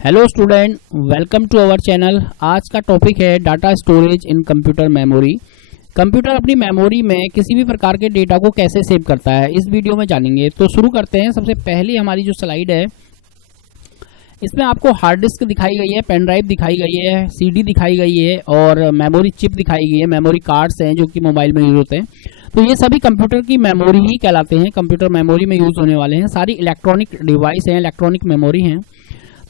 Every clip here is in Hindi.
Hello student, welcome to our channel. आज का टॉपिक है data storage in computer memory. Computer अपनी मेमोरी में किसी भी प्रकार के डेटा को कैसे सेव करता है, इस वीडियो में जानेंगे। तो शुरू करते हैं। सबसे पहली हमारी जो स्लाइड है, इसमें आपको हार्ड डिस्क दिखाई गई है, पेन ड्राइव दिखाई गई है, सीडी दिखाई गई है और मेमोरी चिप दिखाई गई है। मेमोरी कार्ड्स हैं जो कि मोबाइल में यूज होते हैं। तो ये सभी कंप्यूटर की मेमोरी ही कहलाते हैं, कंप्यूटर मेमोरी में यूज होने वाले हैं। सारी इलेक्ट्रॉनिक डिवाइस हैं, इलेक्ट्रॉनिक मेमोरी हैं।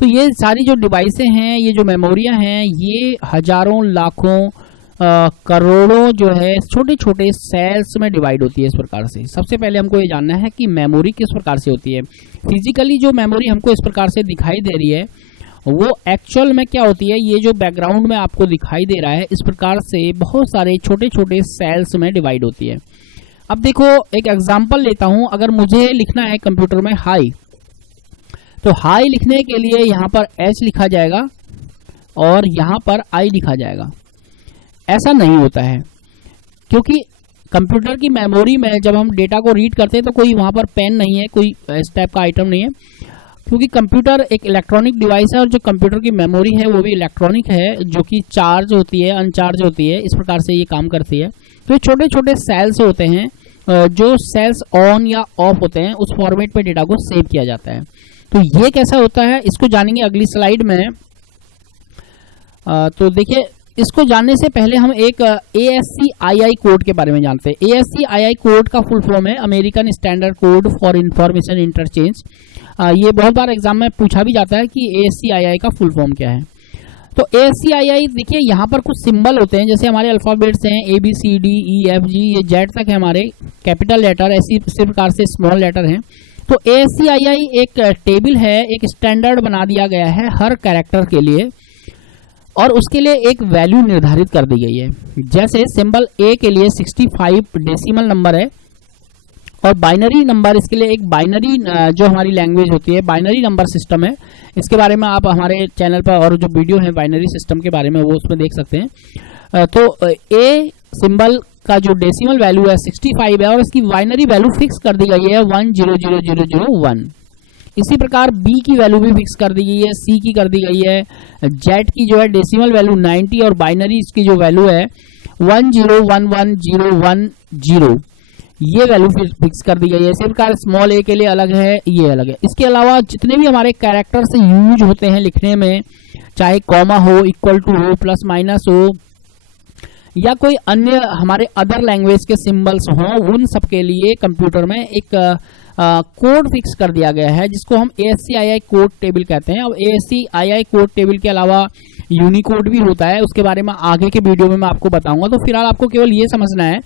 तो ये सारी जो डिवाइसें हैं, ये जो मेमोरियां हैं, ये हजारों लाखों करोड़ों जो है छोटे छोटे सेल्स में डिवाइड होती है इस प्रकार से। सबसे पहले हमको ये जानना है कि मेमोरी किस प्रकार से होती है। फिजिकली जो मेमोरी हमको इस प्रकार से दिखाई दे रही है, वो एक्चुअल में क्या होती है। ये जो बैकग्राउंड में आपको दिखाई दे रहा है, इस प्रकार से बहुत सारे छोटे छोटे सेल्स में डिवाइड होती है। अब देखो, एक एग्जाम्पल लेता हूं। अगर मुझे लिखना है कंप्यूटर में हाई, तो हाई लिखने के लिए यहां पर एच लिखा जाएगा और यहां पर आई लिखा जाएगा। ऐसा नहीं होता है, क्योंकि कंप्यूटर की मेमोरी में जब हम डेटा को रीड करते हैं तो कोई वहां पर पेन नहीं है, कोई इस टाइप का आइटम नहीं है, क्योंकि कंप्यूटर एक इलेक्ट्रॉनिक डिवाइस है और जो कंप्यूटर की मेमोरी है वो भी इलेक्ट्रॉनिक है, जो कि चार्ज होती है, अनचार्ज होती है। इस प्रकार से ये काम करती है। तो छोटे छोटे सेल्स होते हैं, जो सेल्स ऑन या ऑफ होते हैं, उस फॉर्मेट में डेटा को सेव किया जाता है। तो ये कैसा होता है, इसको जानेंगे अगली स्लाइड में। तो देखिए, इसको जानने से पहले हम एक ASCII कोड के बारे में जानते हैं। ASCII कोड का फुल फॉर्म है American standard code for information interchange. ये बहुत बार एग्जाम में पूछा भी जाता है कि ASCII का फुल फॉर्म क्या है। तो ASCII देखिए, यहाँ पर कुछ सिंबल होते हैं, जैसे हमारे अल्फाबेट्स हैं ABCDEFG, ये जेड तक है हमारे कैपिटल लेटर, इसी प्रकार से स्मॉल लेटर हैं। तो ASCII एक टेबल है, एक स्टैंडर्ड बना दिया गया है हर कैरेक्टर के लिए, और उसके लिए एक वैल्यू निर्धारित कर दी गई है। जैसे सिंबल A के लिए 65 डेसिमल नंबर है, और बाइनरी नंबर, इसके लिए एक बाइनरी जो हमारी लैंग्वेज होती है, बाइनरी नंबर सिस्टम है। इसके बारे में आप हमारे चैनल पर और जो वीडियो है बाइनरी सिस्टम के बारे में, वो उसमें देख सकते हैं। तो A सिंबल का जो डेसिमल वैल्यू है 65 है, और इसकी बाइनरी वैल्यू फिक्स कर दी गई है 100001। इसी प्रकार B की वैल्यू भी फिक्स कर दी गई है, C की कर दी गई है, Z की जो है डेसिमल वैल्यू 90 और बाइनरी इसकी जो वैल्यू है 1011010, ये वैल्यू फिक्स कर दी गई है। इसी प्रकार स्मॉल A के लिए अलग है, ये अलग है। इसके अलावा जितने भी हमारे कैरेक्टर्स यूज होते हैं लिखने में, चाहे कॉमा हो, इक्वल टू हो, प्लस माइनस हो, या कोई अन्य हमारे अदर लैंग्वेज के सिंबल्स हों, उन सब के लिए कंप्यूटर में एक कोड फिक्स कर दिया गया है, जिसको हम ASCII कोड टेबल कहते हैं। अब ASCII कोड टेबल के अलावा यूनिकोड भी होता है, उसके बारे में आगे के वीडियो में मैं आपको बताऊंगा। तो फिलहाल आपको केवल ये समझना है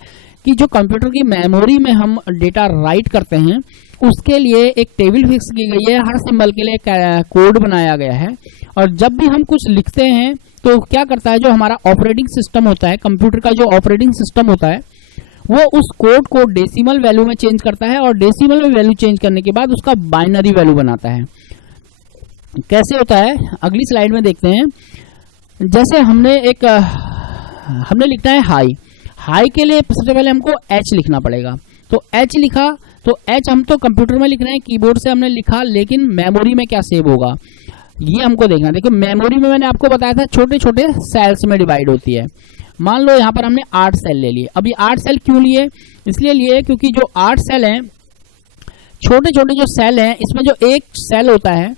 कि जो कंप्यूटर की मेमोरी में हम डेटा राइट करते हैं, उसके लिए एक टेबल फिक्स की गई है, हर सिंबल के लिए कोड बनाया गया है। और जब भी हम कुछ लिखते हैं तो क्या करता है, जो हमारा ऑपरेटिंग सिस्टम होता है, कंप्यूटर का जो ऑपरेटिंग सिस्टम होता है, वो उस कोड को डेसिमल वैल्यू में चेंज करता है, और डेसिमल में वैल्यू चेंज करने के बाद उसका बाइनरी वैल्यू बनाता है। कैसे होता है, अगली स्लाइड में देखते हैं। जैसे हमने लिखना है हाई। हाई के लिए सबसे पहले हमको H लिखना पड़ेगा। तो H लिखा, तो H हम तो कंप्यूटर में लिख रहे हैं, कीबोर्ड से हमने लिखा, लेकिन मेमोरी में क्या सेव होगा ये हमको देखना। देखो, मेमोरी में मैंने आपको बताया था छोटे छोटे सेल्स में डिवाइड होती है। मान लो यहाँ पर हमने 8 सेल ले लिए। अब ये 8 सेल क्यों लिए, इसलिए लिए क्योंकि जो 8 सेल हैं, छोटे छोटे जो सेल हैं, इसमें जो एक सेल होता है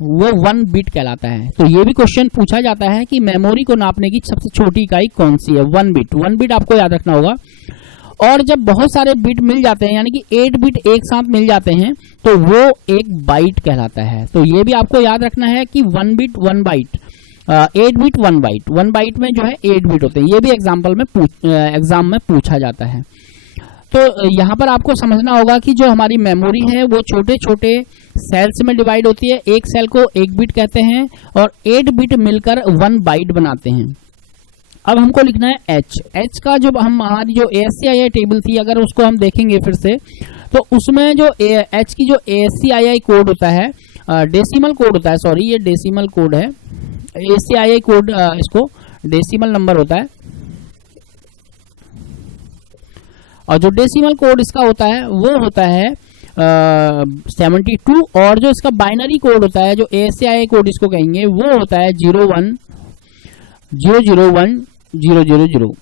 वो 1 बिट कहलाता है। तो ये भी क्वेश्चन पूछा जाता है कि मेमोरी को नापने की सबसे छोटी इकाई कौन सी है, 1 बिट। 1 बिट आपको याद रखना होगा। और जब बहुत सारे बिट मिल जाते हैं, यानी कि 8 बिट एक साथ मिल जाते हैं, तो वो एक बाइट कहलाता है। तो ये भी आपको याद रखना है कि 1 bit 1 byte, 8 bit 1 byte. 1 byte में जो है 8 बिट होते हैं। ये भी एग्जाम में पूछा जाता है। तो यहाँ पर आपको समझना होगा कि जो हमारी मेमोरी है वो छोटे छोटे सेल्स में डिवाइड होती है। एक सेल को 1 बिट कहते हैं, और 8 बिट मिलकर 1 बाइट बनाते हैं। अब हमको लिखना है H का जो हमारी जो ASCII टेबल थी, अगर उसको हम देखेंगे फिर से, तो उसमें जो H की जो ASCII कोड होता है, डेसिमल कोड होता है, सॉरी ये डेसिमल कोड है। ASCII कोड इसको डेसिमल नंबर होता है, और जो डेसिमल कोड इसका होता है वो होता है 72 और जो इसका बाइनरी कोड होता है, जो ASCII कोड इसको कहेंगे, वो होता है 01001000।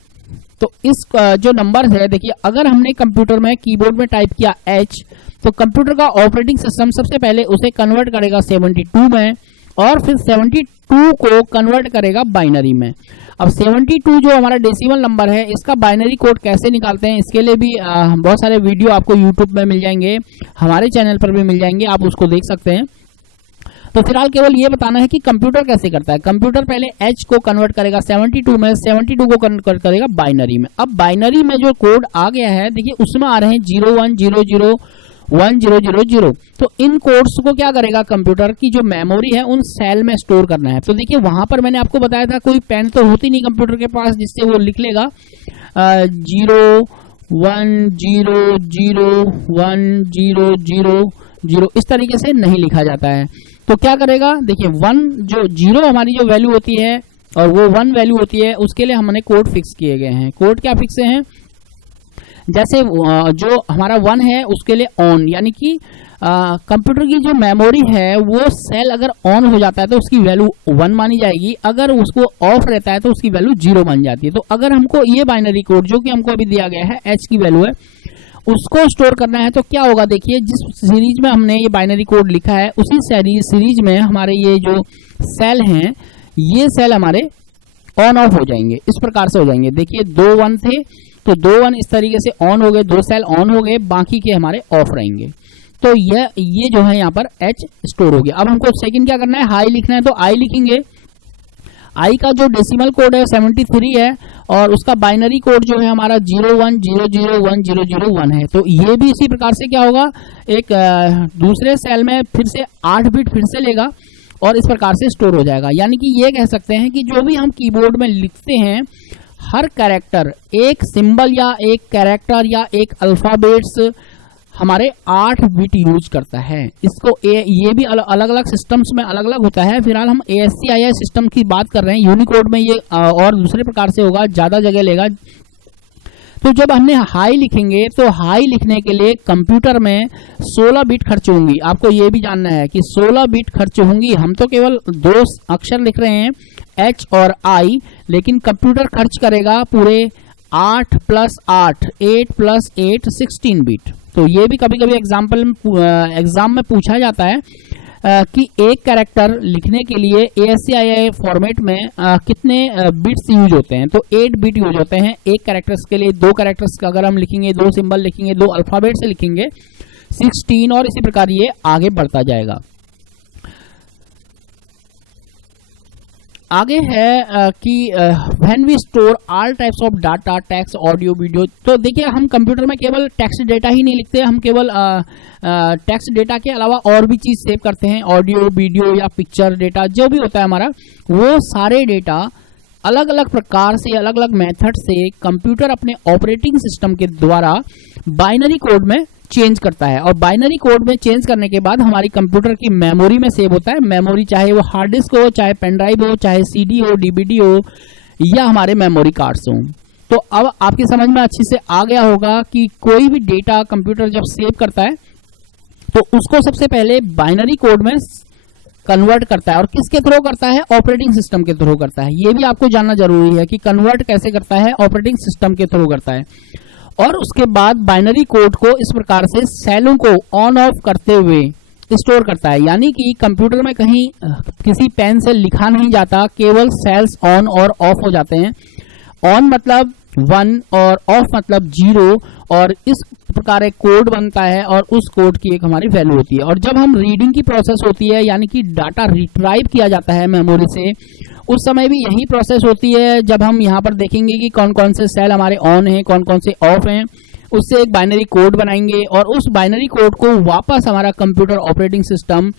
तो इस जो नंबर है, देखिए अगर हमने कंप्यूटर में कीबोर्ड में टाइप किया H, तो कंप्यूटर का ऑपरेटिंग सिस्टम सबसे पहले उसे कन्वर्ट करेगा 72 में और फिर 72 को कन्वर्ट करेगा बाइनरी में। अब 72 जो हमारा डेसिमल नंबर है, इसका बाइनरी कोड कैसे निकालते हैं, इसके लिए भी बहुत सारे वीडियो आपको यूट्यूब में मिल जाएंगे, हमारे चैनल पर भी मिल जाएंगे, आप उसको देख सकते हैं। तो फिलहाल केवल ये बताना है कि कंप्यूटर कैसे करता है। कंप्यूटर पहले H को कन्वर्ट करेगा 72 में, 72 को कन्वर्ट करेगा बाइनरी में। अब बाइनरी में जो कोड आ गया है, देखिए उसमें आ रहे हैं 01001000। तो इन कोड्स को क्या करेगा कंप्यूटर की जो मेमोरी है उन सेल में स्टोर करना है। तो देखिए वहां पर मैंने आपको बताया था कोई पेन तो होती नहीं कंप्यूटर के पास जिससे वो लिख लेगा 01001000, इस तरीके से नहीं लिखा जाता है। तो क्या करेगा, देखिए 1 जो 0 हमारी जो वैल्यू होती है और वो 1 वैल्यू होती है, उसके लिए हमने कोड फिक्स किए गए हैं। कोड क्या फिक्स हैं, जैसे जो हमारा 1 है उसके लिए ऑन, यानी कि कंप्यूटर की जो मेमोरी है वो सेल अगर ऑन हो जाता है तो उसकी वैल्यू 1 मानी जाएगी, अगर उसको ऑफ रहता है तो उसकी वैल्यू 0 बन जाती है। तो अगर हमको ये बाइनरी कोड जो कि हमको अभी दिया गया है, H की वैल्यू है, उसको स्टोर करना है तो क्या होगा, देखिए जिस सीरीज में हमने ये बाइनरी कोड लिखा है उसी सीरीज में हमारे ये जो सेल हैं, ये सेल हमारे ऑन ऑफ हो जाएंगे, इस प्रकार से हो जाएंगे। देखिए 2 1 थे तो 2 1 इस तरीके से ऑन हो गए, 2 सेल ऑन हो गए, बाकी के हमारे ऑफ रहेंगे। तो ये जो है यहाँ पर H स्टोर हो गया। अब हमको सेकंड क्या करना है, हाई लिखना है, तो I लिखेंगे। I का जो डेसिमल कोड है 73 है और उसका बाइनरी कोड जो है हमारा 01001001 है। तो ये भी इसी प्रकार से क्या होगा, एक दूसरे सेल में फिर से 8 बिट फिर से लेगा और इस प्रकार से स्टोर हो जाएगा। यानी कि ये कह सकते हैं कि जो भी हम कीबोर्ड में लिखते हैं, हर कैरेक्टर, एक सिंबल या एक कैरेक्टर या एक अल्फाबेट्स हमारे 8 बिट यूज करता है। इसको ये भी अलग अलग सिस्टम्स में अलग अलग होता है। फिलहाल हम ASCII सिस्टम की बात कर रहे हैं, यूनिकोड में ये और दूसरे प्रकार से होगा, ज्यादा जगह लेगा। तो जब हमने हाई लिखेंगे तो हाई लिखने के लिए कंप्यूटर में 16 बिट खर्च होंगी। आपको ये भी जानना है कि 16 बिट खर्च होंगी। हम तो केवल 2 अक्षर लिख रहे हैं H और I, लेकिन कंप्यूटर खर्च करेगा पूरे 8 + 8, 8 + 8 16 बिट। तो ये भी कभी कभी एग्जाम में पूछा जाता है कि एक कैरेक्टर लिखने के लिए ASCII फॉर्मेट में कितने बिट्स यूज होते हैं। तो 8 बिट यूज होते हैं एक कैरेक्टर्स के लिए। 2 कैरेक्टर्स का अगर हम लिखेंगे, 2 सिंबल लिखेंगे, 2 अल्फाबेट से लिखेंगे 16, और इसी प्रकार ये आगे बढ़ता जाएगा। आगे है कि when we store all types of data, text, audio, video. तो देखिए हम कंप्यूटर में केवल टेक्स्ट डेटा ही नहीं लिखते, हम केवल टेक्स्ट डेटा के अलावा और भी चीज सेव करते हैं, ऑडियो, वीडियो या पिक्चर डेटा जो भी होता है हमारा, वो सारे डेटा अलग अलग प्रकार से, अलग अलग मेथड से कंप्यूटर अपने ऑपरेटिंग सिस्टम के द्वारा बाइनरी कोड में चेंज करता है। और बाइनरी कोड में चेंज करने के बाद हमारी कंप्यूटर की मेमोरी में सेव होता है। मेमोरी चाहे वो हार्ड डिस्क हो, चाहे पेन ड्राइव हो, चाहे CD हो, DVD हो, या हमारे मेमोरी कार्ड्स हो। तो अब आपकी समझ में अच्छी से आ गया होगा कि कोई भी डेटा कंप्यूटर जब सेव करता है तो उसको सबसे पहले बाइनरी कोड में कन्वर्ट करता है। और किसके थ्रू करता है, ऑपरेटिंग सिस्टम के थ्रू करता है। ये भी आपको जानना जरूरी है कि कन्वर्ट कैसे करता है, ऑपरेटिंग सिस्टम के थ्रू करता है। और उसके बाद बाइनरी कोड को इस प्रकार से सेलों को ऑन ऑफ करते हुए स्टोर करता है। यानी कि कंप्यूटर में कहीं किसी पेन से लिखा नहीं जाता, केवल सेल्स ऑन और ऑफ हो जाते हैं। ऑन मतलब 1 और ऑफ मतलब 0, और इस प्रकार एक कोड बनता है और उस कोड की एक हमारी वैल्यू होती है। और जब हम रीडिंग की प्रोसेस होती है, यानी कि डाटा रिट्राइव किया जाता है मेमोरी से, उस समय भी यही प्रोसेस होती है। जब हम यहाँ पर देखेंगे कि कौन कौन से सेल हमारे ऑन हैं, कौन कौन से ऑफ हैं, उससे एक बाइनरी कोड बनाएंगे और उस बाइनरी कोड को वापस हमारा computer operating system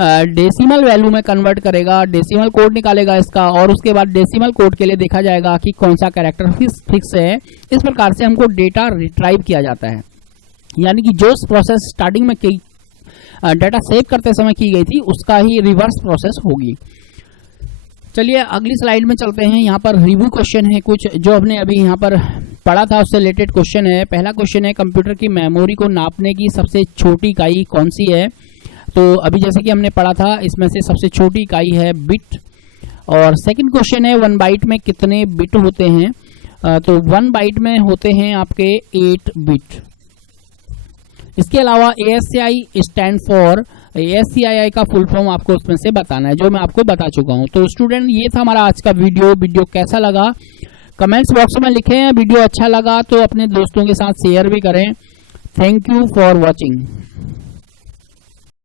decimal value में कन्वर्ट करेगा, डेसिमल कोड निकालेगा इसका, और उसके बाद डेसिमल कोड के लिए देखा जाएगा कि कौन सा कैरेक्टर फिक्स है। इस प्रकार से हमको डेटा रिट्राइव किया जाता है। यानी कि जो प्रोसेस स्टार्टिंग में डाटा सेव करते समय की गई थी, उसका ही रिवर्स प्रोसेस होगी। चलिए अगली स्लाइड में चलते हैं। यहाँ पर रिव्यू क्वेश्चन है कुछ जो हमने अभी यहाँ पर पढ़ा था उससे रिलेटेड क्वेश्चन है। पहला क्वेश्चन है कंप्यूटर की मेमोरी को नापने की सबसे छोटी इकाई कौन सी है। तो अभी जैसे कि हमने पढ़ा था इसमें से सबसे छोटी इकाई है बिट। और सेकंड क्वेश्चन है 1 बाइट में कितने बिट होते हैं। तो 1 बाइट में होते हैं आपके 8 बिट। इसके अलावा ASCII स्टैंड फॉर, ASCII का फुल फॉर्म आपको उसमें से बताना है, जो मैं आपको बता चुका हूं। तो स्टूडेंट ये था हमारा आज का वीडियो कैसा लगा कमेंट्स बॉक्स में लिखें। वीडियो अच्छा लगा तो अपने दोस्तों के साथ शेयर भी करें। Thank you for watching.